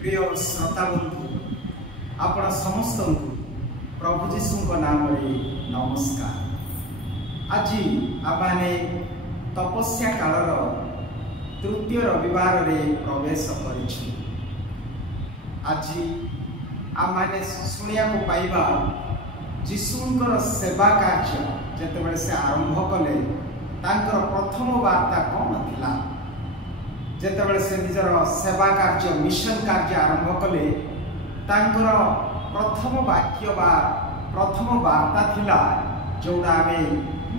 प्रिय श्रोता बंधु आपण समस्त प्रभु जीशु नाम नमस्कार। आज आमे तपस्या कालर तृतीय रविवार रे प्रवेश करिछु। आज आमे शुणिया को पाइबा जीशुंकर सेवा कार्य जेतेबेले से आरंभ कले तांकर प्रथम वार्ता कौन थिला। जेतेबेले से निजर सेवा कार्य मिशन कार्य आरंभ कले तांकर प्रथम वाक्य बा प्रथम वार्ता थिला जोड़ा आमे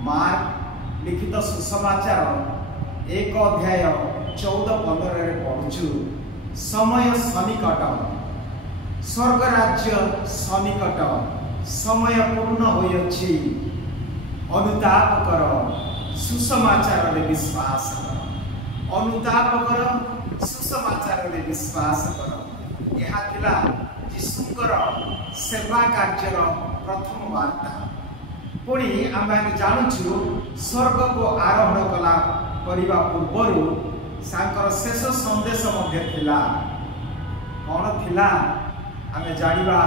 मार्क लिखित सुसमाचार 1 अध्याय 14-15 रे पढुछु। समय सनिकट, स्वर्ग राज्य सनिकट, समय पूर्ण होइछि। अनुताप कर, सुसमाचार रे विश्वास कर। अनुताप कर, सुसमाचार रे विश्वास कर। यह थिला यीशुंकर सेवा कार्यर प्रथम वार्ता। पुणी आम जानूँ स्वर्ग को आरोहण कला करने पूर्व सांकर शेष संदेश थिला। कौन थिला आमे जानिबा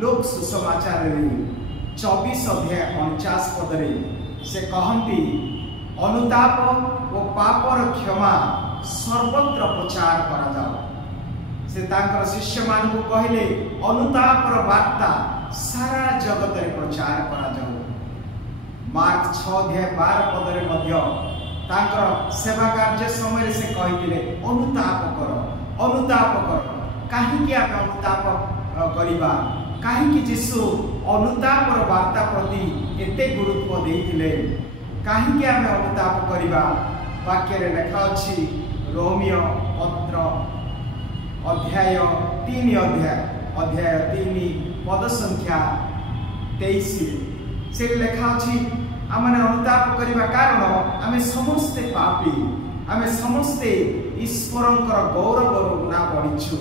लोक सुसमाचार 24 अध्याय 49 पदरे से कहती अनुताप और पापर क्षमा सर्वत्र प्रचार करा जाओ। से तांकर शिष्य मान को कहले अनुतापर वार्ता सारा जगत रे प्रचार करा जाओ। मार्क 6 अध्याय 12 पदरे मध्य तांकर सेवा कार्य समय से कहिथिले अनुताप कर, अनुताप कर। काहे कि आप अनुताप करिबा, काहे कि यीशु अनुतापर वार्ता प्रति एते गुरुत्व देइथिले, काहे कि आमे अनुताप करिबा। वाक्य रे लेखा अछि रोमियो पत्र अध्याय 3 अध्याय 3 पद संख्या 23 से लेखा अछि आमने अनुताप करिबा कारण आमे समस्ते पापी, आमे समस्ते ईश्वरंकर गौरव ना पढिछु।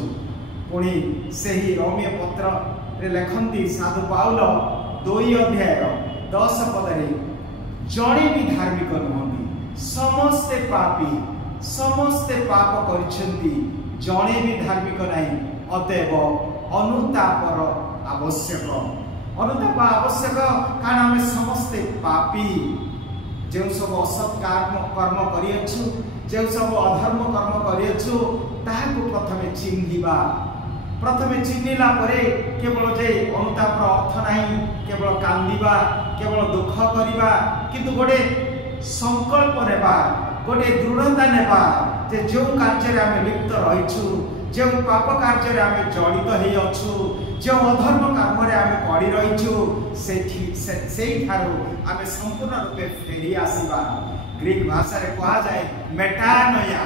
पुणी सेही रोमियो पत्र रे लेखंती साधु पाउल 2 अध्याय 10 पदरे जणे भी धार्मिक नुहंती, समस्ते पापी, समस्ते पाप करिसेंती, जणे भी धार्मिक नहीं। अतएव अनुतापर आवश्यक, अनुताप आवश्यक कारण आम समस्ते पापी। जो सब असत कर्म करियछु, जो सब अधर्म कर्म करियछु ताहाको प्रथमे चिन्हिबा। प्रथमे चिन्हिला परे केवल जे अनुतापर अर्थ नहीं केवल कांदिबा, केवल दुख करिबा, किंतु गोटे संकल्प नेबा, गोटे दृढ़ता नेबा जे जो कार्य आमे लिप्त रहिछु, जो पाप कार्य आमे जड़ित हेइ अछु, जो अधर्म कर्म रे आमे पड़ी रहिछु, सेही थारु आमे संपूर्ण रूपे फेरी आसीबा। ग्रीक भाषा रे कहा जाए मेटानोया।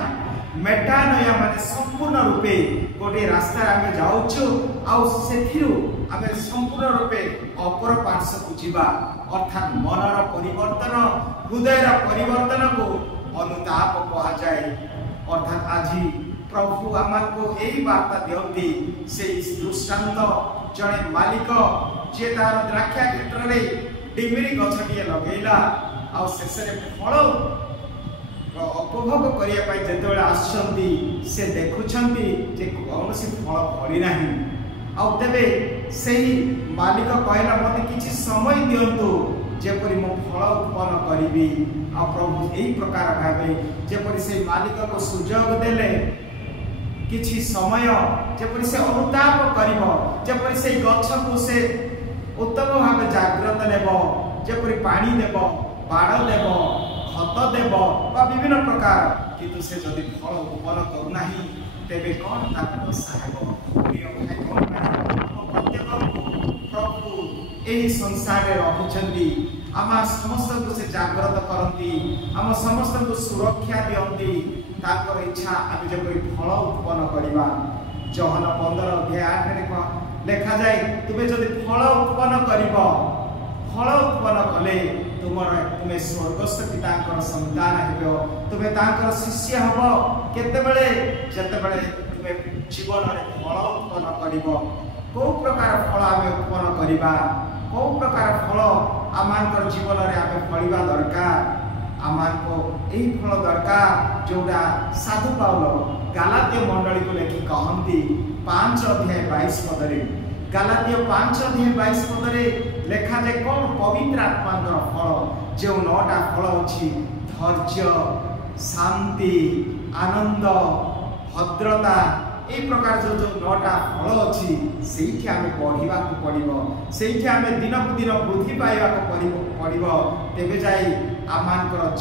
मेटानोया माने संपूर्ण रूपे गोटे रास्ता आमे जाउछु आउ सेथिरु आमे संपूर्ण रूपे अपर पार्श्व को जीवा। अर्थात मनर परिवर्तन, हृदयर परिवर्तन को अनुताप कहा जाए। अर्थात आज प्रभु आमको यही वार्ता दियंती से दृष्टांत जड़े मालिक जे तार द्राक्षा क्षेत्र में डिमिरी गछटिए लगेला आ शेष फल उपभोग करने जिते आसुंती से देखुंट जे कौन फल फली ना आबे से मालिक कहला मत कि समय दिंतु जेपरी मो फल उत्पन्न करी। आ प्रभु यही प्रकार भावे जेपरी से मालिक को सुजोग देले किछि समय जेपरी से अनुताप करिवो, जेपरी से गछ को से उत्तम भाव जागृत नेब, जेपरी पानी देव, बाड़ देव, खत देव बा विभिन्न प्रकार, किंतु से जदि फल उत्पन्न करूना तेबे कौन तार दशा हेबो। प्रिय भाई प्रत्येक प्रभु यही संसार रे रहिछंती, आम समस्त को से जागृत करती, आम समस्त को सुरक्षा दियंती। ताकर इच्छा आम जेपरी फल उत्पन्न करवा। जहन 15 अध्याय 8 रे लेखा जाए तुमे जदि फल उत्पन्न करिब, फल उत्पन्न कले तुम्हें स्वर्गस्थ पितांकर संतान हेबो, तुमे तांकर शिष्य हबो। केतेबेले जेतेबेले तुमे जीवन रे फल उत्पन्न करिब। को प्रकार फल आमे उत्पन्न करिबा, को प्रकार फल आमानकर जीवन रे आमे फलिबा दरकार। आमानको यही फल दरकार जोड़ा साधु पाउल गालातिय मंडली को लेखि कहती 5:22 पदरे गालातिय 5:22 पदरे लेखा जे कौन पवित्र आत्मा फल जो 9टा फल अच्छी धैर्य शांति आनंद भद्रता ए प्रकार जो 9टा फल अच्छी से पढ़ा पड़ो से दिन को दिन वृद्धि पाइबा पड़ो तेबे जाई आम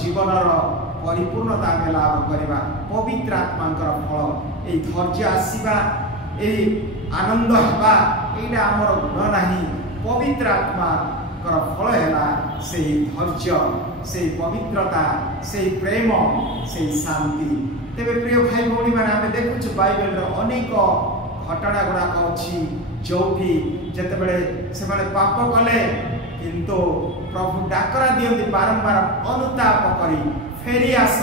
जीवनर परिपूर्णता आम लाभ करवा पवित्र आत्मा फल ये धैर्य आसवा ये आनंद हवा यहाँ आमर गुण ना पवित्र आत्मा फल है से धैर्य से पवित्रता से प्रेम से शांति तेरे प्रिय भाई भौणी मैंने आम देखु बाइबल अनेक घटना गुड़ाक अच्छी जो जिते से पाप कले किंतु प्रभु डाकरा दियंती बारंबार अनुताप करी फेरी आस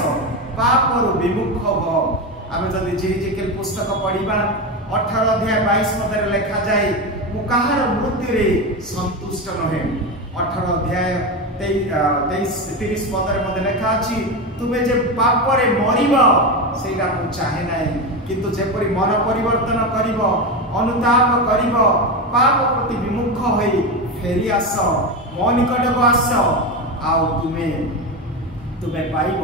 पापरु विमुख हो आम जदि जेकेल पुस्तक पढ़ा 18:22 पदरे लिखा जाए मु कहार मृत्यु रे संतुष्ट नहे 18:23-30 पदरे मते लिखा अछि तुमे जे पाप रे मरिब सेटा मु चाहे नाही किंतु जेपरि मन परिवर्तन करिब अनुताप करिब पाप प्रति विमुख होई फेरी आस मो निकट को आस आउ तुमे पाइब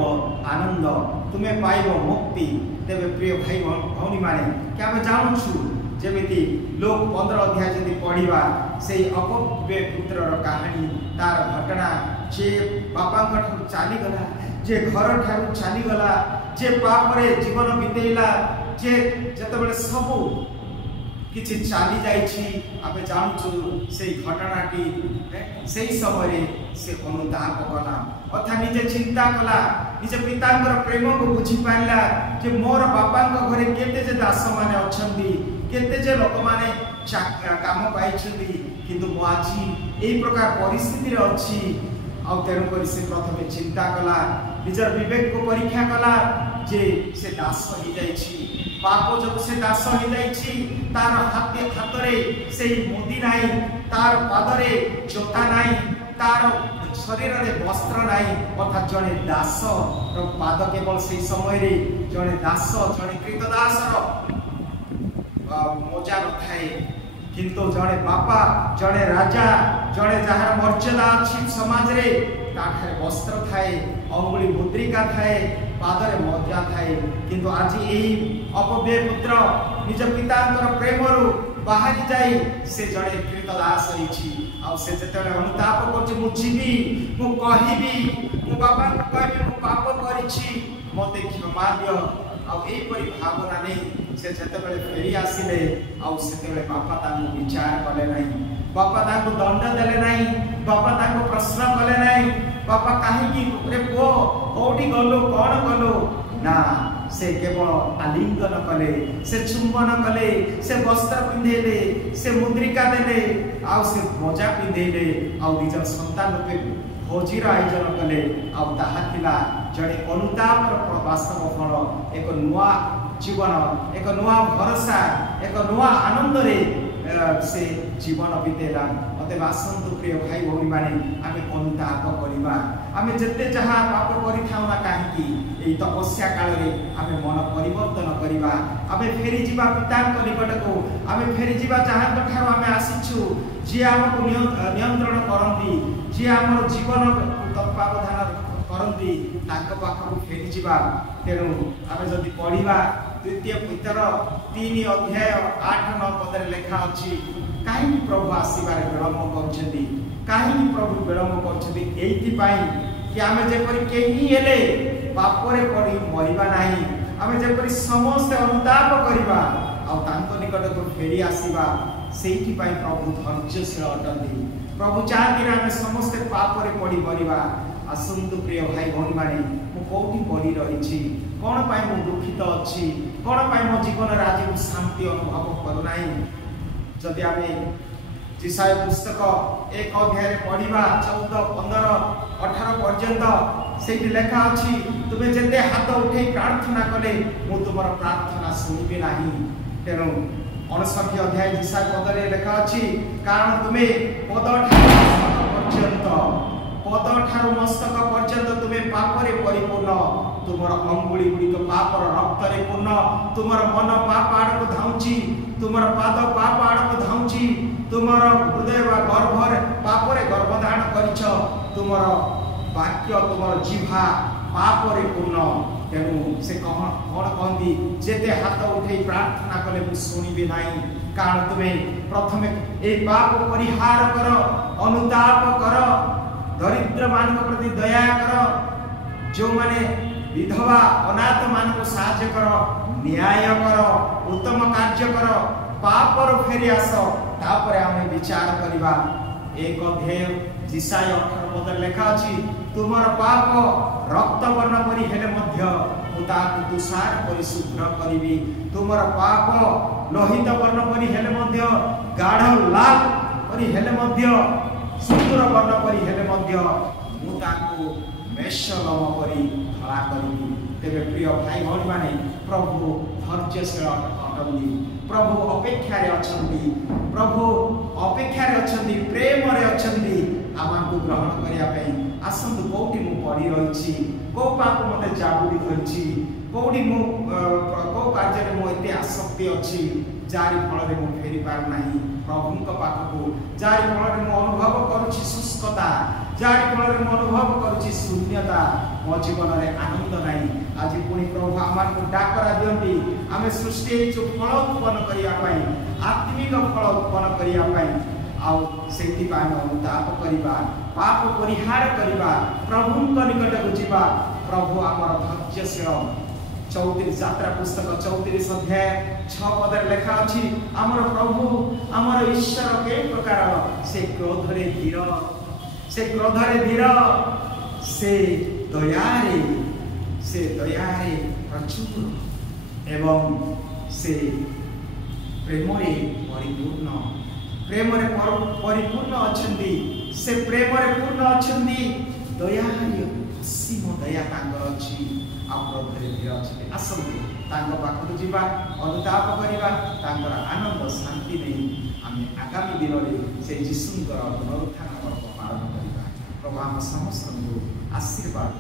आनंद तुमे पाइब मुक्ति तेरे प्रिय भाई भौणी माने क्या आम जानूँ जमी लोक 15 अध्याय जदि पढ़ा से अपव्यय पुत्रर कहानी तार घटना जे बापा चलीगला जे घर ठार चलीगला जे पापरे जीवन बितेला जे जिते सबू किछि चली जाइछि आमे जानछु से घटनाटी से समय से अनुताप कला अर्थात निजे चिंता कला निजे पितांकर प्रेम को बुझी पाइला जे मोर बापांक घरे केते जे दास माने अछंती केते जे लोक माने काम पाइछंती किंतु मो आछि एई प्रकार परिस्थिति रे अछि आ तेनु करी से प्रथमे चिंता कला निजर विवेक को परीक्षा कला जे से दास हो जाइछि पाप जब से दास हो जाइछि तार हाथ रे से मुदी नाही तार पादरे जोता नाही तार शरीर रे वस्त्र नाही अर्थात जने दास रो पाद केवल से समय रे जने दास जने कृतदास रो मोजा न थाए किंतु जने बापा जने राजा जने जहार मर्यादा अछि समाज रे ताठे वस्त्र थाए अंगुली मुद्रिका थाए पादरे मोजा थाए किंतु आज यही अपव्यय पुत्र निज पितांकर प्रेमरु बाहरी जाई से जड़े कृतदास रही आ से जते अनुताप कर मु जीवी मु कहिबी मु बाबा को कहबी मु पाप करिछि मते क्षमा दियो आ एई परि भावना नहीं से जते बेले फेरी आसिले आ सेते बेले बापा तांको विचार कले नहीं बापा तांको दंड देले नहीं बापा तांको प्रश्न कले नहीं बापा काहे की रे पो कोठी गलो कोन गलो ना से केवल आलिंगन कले से चुंबन कले से वस्त्र पिंधेले से मुद्रिका देले आ से मोजा पिंधेले आ निज संतान रूपे भोजीर आयोजन कले आ ताहा थिला जड़े अनुताप वास्तव फल एक नुआ जीवन एक नुआ भरोसा एक नुआ आनंद रे से जीवन बितेला अतएव आसंतु प्रिय भाई भौणी माने आमे अनुताप करिबा आमे जते जहा पाप करि थाउ ना काहेकि एई तपस्या काल रे आमे मन परिवर्तन करिबा आमे फेरी जिबा पिताक निकट को आमे फेरी जिबा जहा ठार आमे आसीछु जे हमको नियंत्रण करंती जे हमर जीवन तत्वावधान करंती ताक पाखु फेरी जिबा तेनु आमे जदी पढिबा द्वितीय पितर 3:8-9 पदरे लिखा अछि काहे प्रभु आसीबारे विलंब करछथि काहे प्रभु विलंब करछथि एइति पाई कि आमे जेपरि केही हेले पापरे पड़ी मरिबा नाही आमे जेपरि समस्त अनुताप करिबा आ तांको निकट को फेरी आसीबा सेइति पाई प्रभु धैर्यशील अटंती प्रभु चाहती आमे समस्त पापरे पड़ी मरिबा आसंतु प्रिय भाई भौणी माने मु कोठी पड़ी रहिछि कोन पाई मु दुखित अछि कोन पाई मो जीवन रे आज शांति अनुभव करू नाही जदि आमे जिसाय पुस्तक 1 अध्याय पढ़िबा 14 15 18 पर्यंत सेठी लेखा अछि तुमे जते हाथ उठे प्रार्थना कले मु तुमर प्रार्थना सुनिबे नाही तेनु 69 अध्याय जिसाय पदरे लेखा अछि कारण तुमे पद ठारू मस्तक पर्यंत तुमे पापरे परिपूर्ण तुमर अंगुली गुड़िक पापर रक्त रे पूर्ण तुमर मन पाप आड़ को धाउची तुमर पाद पाप आड़ को धाउची तुमर हृदय वा गर्भ पाप रे गर्भधारण करिछ तुमर वाक्य तुमर जिह्वा पाप रे पूर्ण तेणु से कौन कहती जेते हाथ उठे प्रार्थना कले मु शुणिबे नाही कारण तुम्हें प्रथमे ए पाप परिहार कर अनुताप कर दरिद्र मान प्रति दया कर जो माने विधवा अनाथ मान को साहाय्य कर न्याय कर उत्तम कार्य कर पापर फेरी आस तापर आमे विचार करिबा एक अध्याय जिसाय 18 पद लेखा अछि तुमर पाप रक्त वर्ण परि हेले मध्य मुताक तुषार परिशुद्ध करिबी तुमर पाप लोहित वर्ण परि हेले मध्य गाढ़ लाल परि हेले मध्य सुंदर वर्ण परि हेले मध्य मुताक मेषलम परि धला करिबी तेबे प्रिय भाई भौणी माने प्रभु धैर्यशील अटंती प्रभु अपेक्षा रे अछंती प्रभु अपेक्षा रे अछंती प्रेम रे अछंती आमानकु ग्रहण करिया पई आसंतु कोठी मु पड़ी रहिछि को पाप मते जाबुडी करछि कोठी मु को कार्य रे मो एते आसक्ति अछि जारी फल रे मु फेरी पार नाही प्रभुक पाखकु जारी फल रे मु अनुभव करूछि शुष्कता जारी फल रे मु अनुभव करूछि शून्यता मो जीवन रे आनंद नाही आज पुणी प्रभु आमानकु डाकरा दियंती आमे सृष्टि जो फल उत्पन्न करिया पई आत्मिक फल उत्पन्न करिया पई आउ सेति पान अनुताप करिबा पाप परिहार करिबा प्रभुक निकट को जिबा प्रभु आमर धैर्यशील 34 यात्रा पुस्तक 34 अध्याय 6 पद लेखा अछि आमर प्रभु आमर ईश्वर के प्रकार से क्रोध रे धीर से दया रे प्रचुर एवं से प्रेम रे परिपूर्ण अछंती से प्रेम रे पूर्ण अछंती दया रे असीम दया तांगर अछि आ क्रोध रे धीर अछि आसंतु तांग पाखु जिबा अनुताप करिबा तांगर आनंद शांति नै आमे आगामी दिन रे से यीशुंकर पुनरुत्थान पर्व पालन करिबा प्रभु हम समस्त को आशीर्वाद